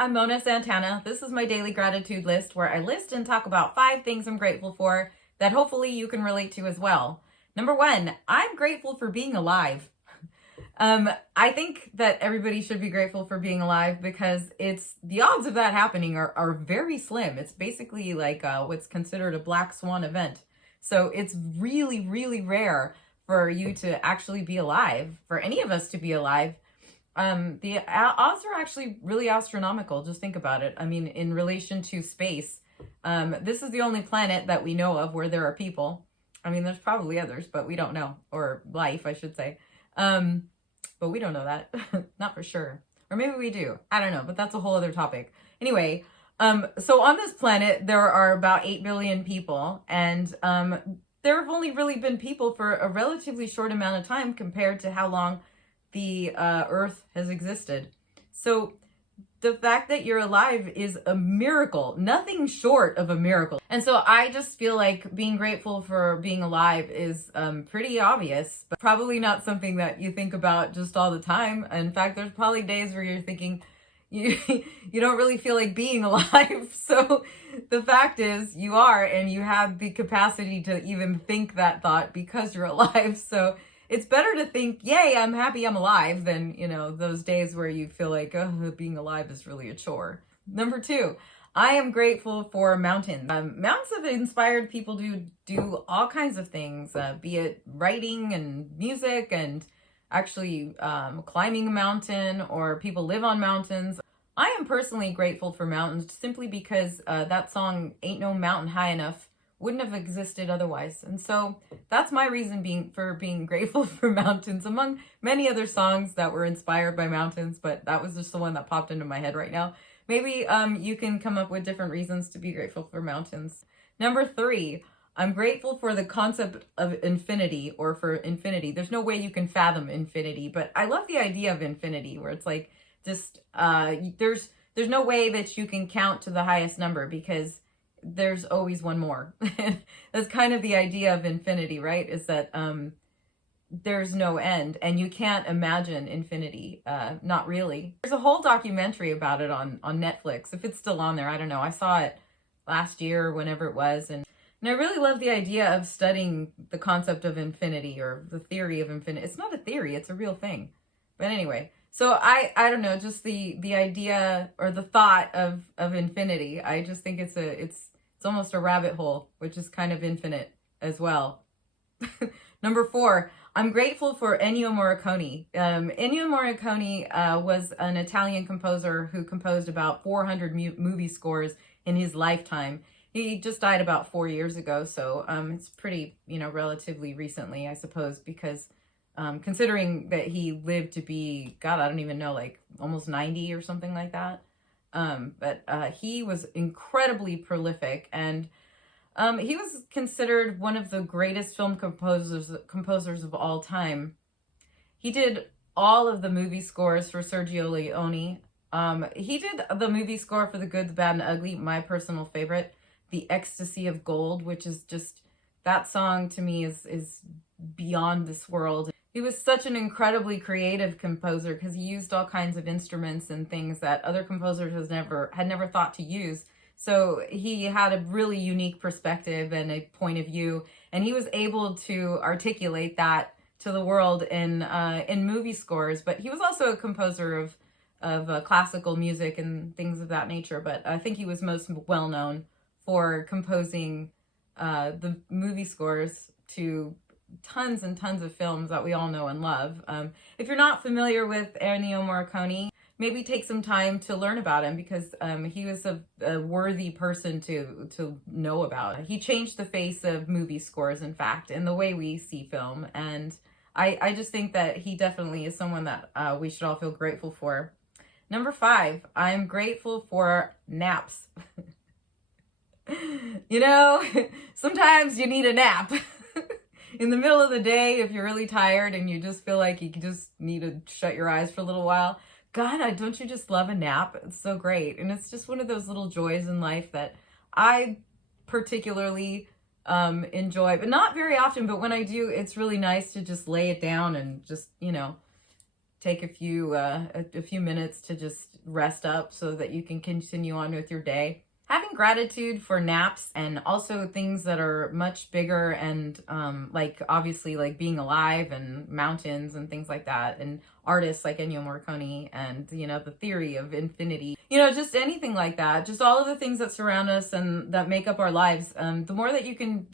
I'm Mona Santana. This is my daily gratitude list where I list and talk about 5 things I'm grateful for that hopefully you can relate to as well. Number 1, I'm grateful for being alive. I think that everybody should be grateful for being alive because the odds of that happening are very slim. It's basically like what's considered a black swan event. So it's really, really rare for you to actually be alive, for any of us to be alive. The odds are actually really astronomical. Just think about it. I mean, in relation to space, this is the only planet that we know of where there are people. I mean, there's probably others, but we don't know, or life, I should say. But we don't know that, not for sure. Or maybe we do. I don't know, but that's a whole other topic. Anyway, so on this planet, there are about 8 billion people, and there have only really been people for a relatively short amount of time compared to how long the Earth has existed. So the fact that you're alive is a miracle, nothing short of a miracle. And so I just feel like being grateful for being alive is pretty obvious, but probably not something that you think about just all the time. In fact, there's probably days where you're thinking you don't really feel like being alive. So the fact is you are, and you have the capacity to even think that thought because you're alive. So it's better to think, yay, I'm happy I'm alive, than, those days where you feel like, oh, being alive is really a chore. Number 2, I am grateful for mountains. Mountains have inspired people to do all kinds of things, be it writing and music and actually climbing a mountain, or people live on mountains. I am personally grateful for mountains simply because that song, Ain't No Mountain High Enough, wouldn't have existed otherwise. And so that's my reason for being grateful for mountains, among many other songs that were inspired by mountains, but that was just the one that popped into my head right now. Maybe you can come up with different reasons to be grateful for mountains. Number 3, I'm grateful for the concept of infinity, or for infinity. There's no way you can fathom infinity, but I love the idea of infinity, where it's like just there's no way that you can count to the highest number, because there's always one more. That's kind of the idea of infinity, right? Is that there's no end, and you can't imagine infinity. Not really. There's a whole documentary about it on Netflix, if it's still on there. I don't know. I saw it last year or whenever it was, and I really love the idea of studying the concept of infinity, or the theory of infinity. It's not a theory, it's a real thing. But anyway, so I don't know, just the idea or the thought of infinity. I just think it's almost a rabbit hole, which is kind of infinite as well. Number 4, I'm grateful for Ennio Morricone. Ennio Morricone was an Italian composer who composed about 400 movie scores in his lifetime. He just died about 4 years ago, so it's pretty, relatively recently, I suppose, because considering that he lived to be, God, I don't even know, like almost 90 or something like that. But he was incredibly prolific, and he was considered one of the greatest film composers of all time. He did all of the movie scores for Sergio Leone. He did the movie score for The Good, the Bad, and the Ugly, my personal favorite, The Ecstasy of Gold, which is just, that song to me is beyond this world. He was such an incredibly creative composer because he used all kinds of instruments and things that other composers had never thought to use. So he had a really unique perspective and a point of view, and he was able to articulate that to the world in movie scores. But he was also a composer of classical music and things of that nature. But I think he was most well known for composing the movie scores to tons and tons of films that we all know and love. If you're not familiar with Ennio Morricone, maybe take some time to learn about him, because he was a worthy person to know about. He changed the face of movie scores, in fact, in the way we see film. And I just think that he definitely is someone that we should all feel grateful for. Number 5, I'm grateful for naps. Sometimes you need a nap. In the middle of the day, if you're really tired and you just feel like you just need to shut your eyes for a little while, God, don't you just love a nap? It's so great. And it's just one of those little joys in life that I particularly enjoy, but not very often. But when I do, it's really nice to just lay it down and just, take a few minutes to just rest up so that you can continue on with your day. Having gratitude for naps and also things that are much bigger and like obviously like being alive and mountains and things like that, and artists like Ennio Morricone and the theory of infinity, just anything like that, just all of the things that surround us and that make up our lives. The more that you can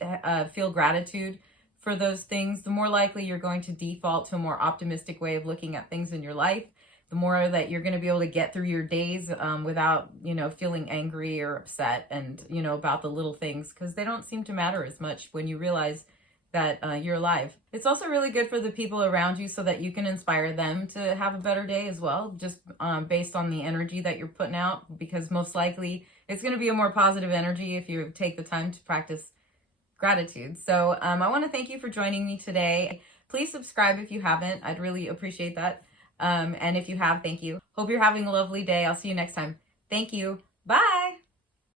feel gratitude for those things, the more likely you're going to default to a more optimistic way of looking at things in your life. The more that you're going to be able to get through your days without, feeling angry or upset and, about the little things, because they don't seem to matter as much when you realize that you're alive. It's also really good for the people around you so that you can inspire them to have a better day as well, just based on the energy that you're putting out, because most likely it's going to be a more positive energy if you take the time to practice gratitude. So I want to thank you for joining me today. Please subscribe if you haven't. I'd really appreciate that. And if you have, thank you. Hope you're having a lovely day. I'll see you next time. Thank you.